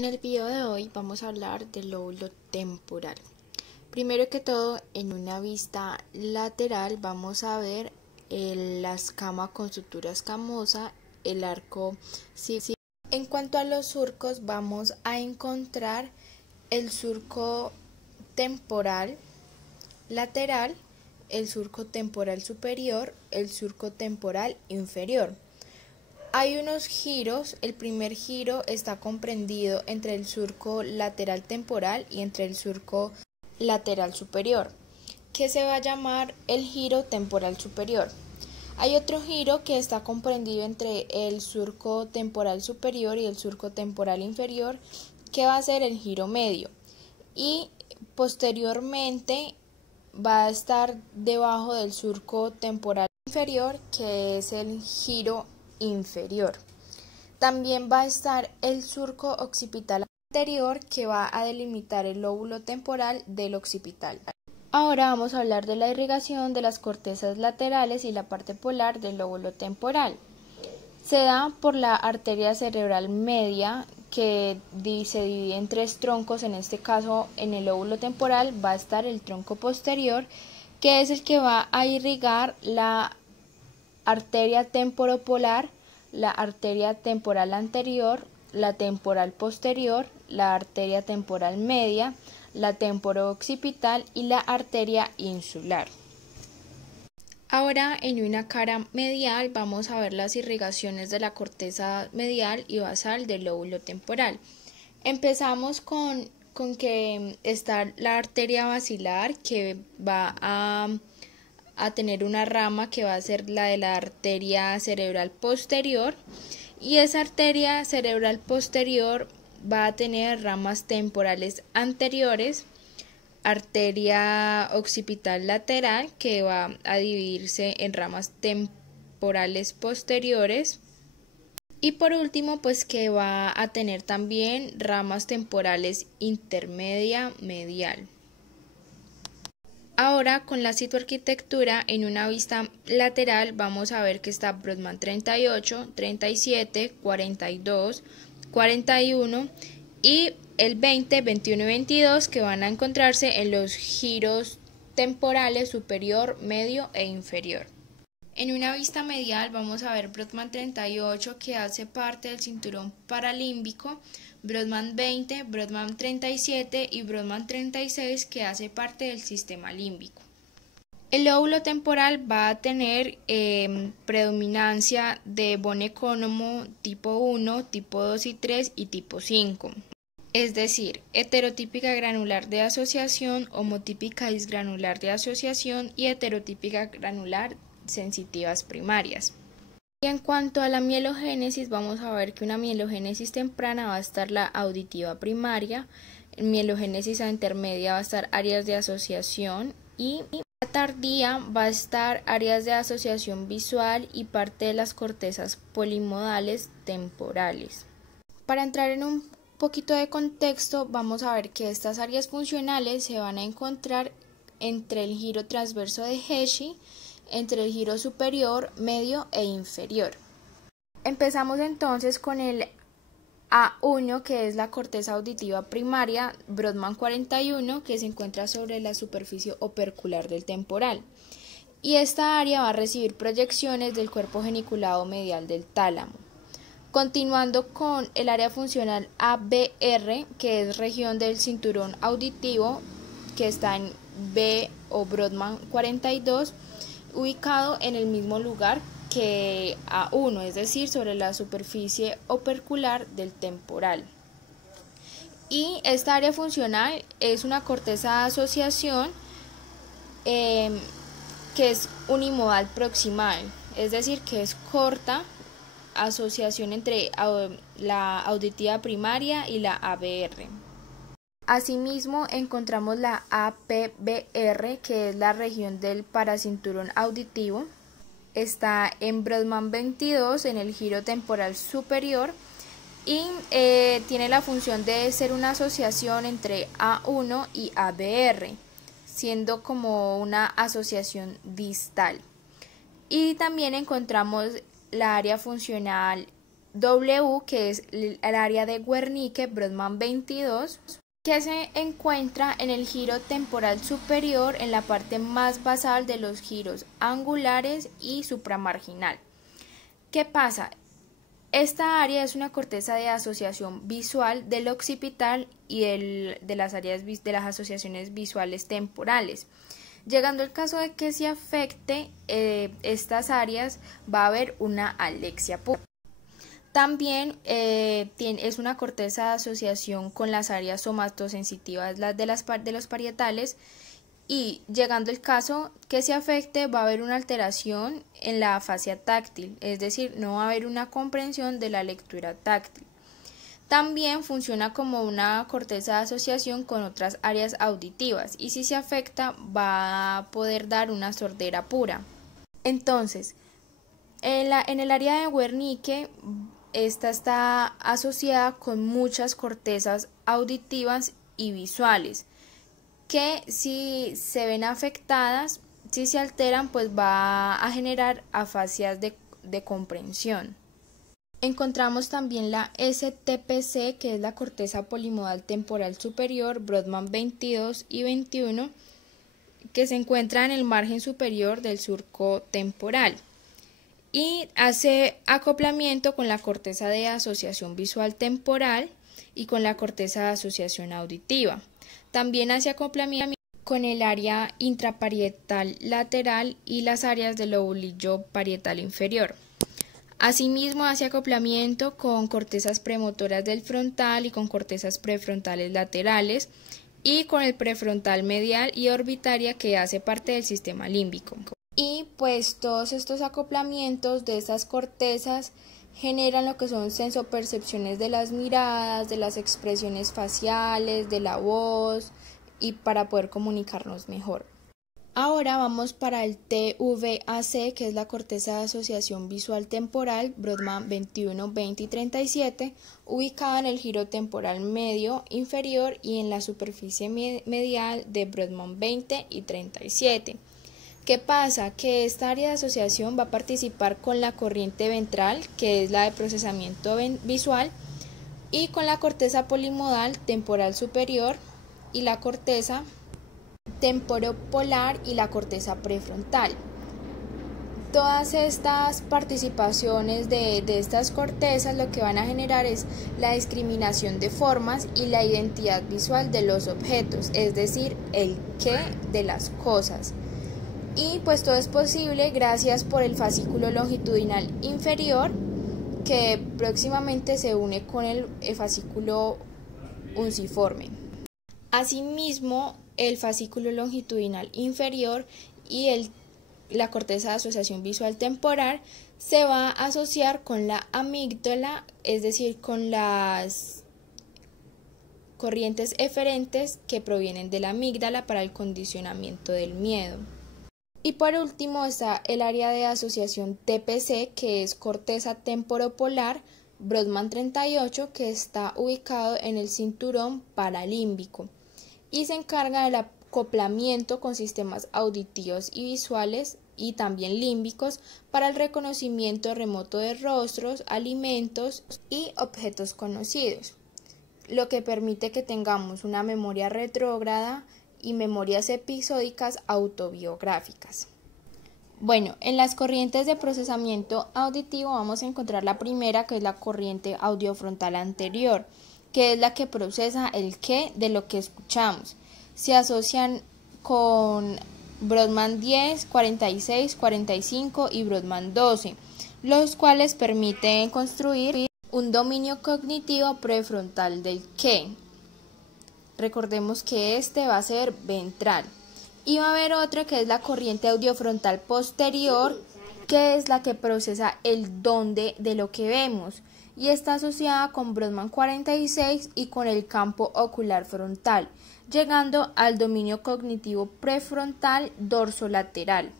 En el video de hoy vamos a hablar del lóbulo temporal. Primero que todo, en una vista lateral vamos a ver la escama con sutura escamosa, el arco ciliar. En cuanto a los surcos, vamos a encontrar el surco temporal lateral, el surco temporal superior, el surco temporal inferior. Hay unos giros. El primer giro está comprendido entre el surco lateral temporal y entre el surco lateral superior, que se va a llamar el giro temporal superior. Hay otro giro que está comprendido entre el surco temporal superior y el surco temporal inferior, que va a ser el giro medio, y posteriormente va a estar debajo del surco temporal inferior, que es el giro inferior. También va a estar el surco occipital anterior, que va a delimitar el lóbulo temporal del occipital. Ahora vamos a hablar de la irrigación de las cortezas laterales y la parte polar del lóbulo temporal. Se da por la arteria cerebral media, que se divide en tres troncos. En este caso, en el lóbulo temporal va a estar el tronco posterior, que es el que va a irrigar la arteria temporopolar, la arteria temporal anterior, la temporal posterior, la arteria temporal media, la temporoccipital y la arteria insular. Ahora, en una cara medial vamos a ver las irrigaciones de la corteza medial y basal del lóbulo temporal. Empezamos con que está la arteria basilar, que va a tener una rama que va a ser la de la arteria cerebral posterior, y esa arteria cerebral posterior va a tener ramas temporales anteriores, arteria occipital lateral, que va a dividirse en ramas temporales posteriores, y por último pues que va a tener también ramas temporales intermedia medial. Ahora, con la citoarquitectura, en una vista lateral vamos a ver que está Brodmann 38, 37, 42, 41 y el 20, 21 y 22, que van a encontrarse en los giros temporales superior, medio e inferior. En una vista medial vamos a ver Brodmann 38, que hace parte del cinturón paralímbico, Brodmann 20, Brodmann 37 y Brodmann 36, que hace parte del sistema límbico. El lóbulo temporal va a tener predominancia de von Economo tipo 1, tipo 2 y 3 y tipo 5. Es decir, heterotípica granular de asociación, homotípica disgranular de asociación y heterotípica granular sensitivas primarias. Y en cuanto a la mielogénesis, vamos a ver que una mielogénesis temprana va a estar la auditiva primaria, en mielogénesis intermedia va a estar áreas de asociación, y la tardía va a estar áreas de asociación visual y parte de las cortezas polimodales temporales. Para entrar en un poquito de contexto, vamos a ver que estas áreas funcionales se van a encontrar entre el giro transverso de Hershey, entre el giro superior, medio e inferior. Empezamos entonces con el A1, que es la corteza auditiva primaria, Brodmann 41, que se encuentra sobre la superficie opercular del temporal. Y esta área va a recibir proyecciones del cuerpo geniculado medial del tálamo. Continuando con el área funcional ABR, que es región del cinturón auditivo, que está en B o Brodmann 42, ubicado en el mismo lugar que A1, es decir, sobre la superficie opercular del temporal. Y esta área funcional es una corteza de asociación que es unimodal proximal, es decir, que es corta asociación entre la auditiva primaria y la ABR. Asimismo, encontramos la APBR, que es la región del paracinturón auditivo. Está en Brodmann 22, en el giro temporal superior, y tiene la función de ser una asociación entre A1 y ABR, siendo como una asociación distal. Y también encontramos la área funcional W, que es el área de Wernicke-Brodmann 22, que se encuentra en el giro temporal superior en la parte más basal de los giros angulares y supramarginal. ¿Qué pasa? Esta área es una corteza de asociación visual del occipital y de las áreas de las asociaciones visuales temporales. Llegando el caso de que se afecte estas áreas, va a haber una alexia pura. También es una corteza de asociación con las áreas somatosensitivas de los parietales, y llegando el caso que se afecte, va a haber una alteración en la fascia táctil, es decir, no va a haber una comprensión de la lectura táctil. También funciona como una corteza de asociación con otras áreas auditivas, y si se afecta va a poder dar una sordera pura. Entonces, en el área de Wernicke, esta está asociada con muchas cortezas auditivas y visuales, que si se ven afectadas, si se alteran, pues va a generar afasias de comprensión. Encontramos también la STPC, que es la corteza polimodal temporal superior, Brodmann 22 y 21, que se encuentra en el margen superior del surco temporal y hace acoplamiento con la corteza de asociación visual temporal y con la corteza de asociación auditiva. También hace acoplamiento con el área intraparietal lateral y las áreas del lobulillo parietal inferior. Asimismo, hace acoplamiento con cortezas premotoras del frontal y con cortezas prefrontales laterales y con el prefrontal medial y orbitaria, que hace parte del sistema límbico. Y pues todos estos acoplamientos de estas cortezas generan lo que son sensopercepciones de las miradas, de las expresiones faciales, de la voz, y para poder comunicarnos mejor. Ahora vamos para el TVAC, que es la corteza de asociación visual temporal, Brodmann 21, 20 y 37, ubicada en el giro temporal medio inferior y en la superficie medial de Brodmann 20 y 37. ¿Qué pasa? Que esta área de asociación va a participar con la corriente ventral, que es la de procesamiento visual, y con la corteza polimodal temporal superior y la corteza temporopolar y la corteza prefrontal. Todas estas participaciones de estas cortezas lo que van a generar es la discriminación de formas y la identidad visual de los objetos, es decir, el qué de las cosas. Y pues todo es posible gracias por el fascículo longitudinal inferior, que próximamente se une con el fascículo unciforme. Asimismo, el fascículo longitudinal inferior y la corteza de asociación visual temporal se va a asociar con la amígdala, es decir, con las corrientes eferentes que provienen de la amígdala para el condicionamiento del miedo. Y por último está el área de asociación TPC, que es corteza temporopolar, Brodmann 38, que está ubicado en el cinturón paralímbico y se encarga del acoplamiento con sistemas auditivos y visuales y también límbicos para el reconocimiento remoto de rostros, alimentos y objetos conocidos, lo que permite que tengamos una memoria retrógrada y memorias episódicas autobiográficas. Bueno, en las corrientes de procesamiento auditivo vamos a encontrar la primera, que es la corriente audiofrontal anterior, que es la que procesa el qué de lo que escuchamos. Se asocian con Brodmann 10, 46, 45 y Brodmann 12, los cuales permiten construir un dominio cognitivo prefrontal del qué. Recordemos que este va a ser ventral. Y va a haber otra que es la corriente audiofrontal posterior, que es la que procesa el dónde de lo que vemos, y está asociada con Brodmann 46 y con el campo ocular frontal, llegando al dominio cognitivo prefrontal dorsolateral.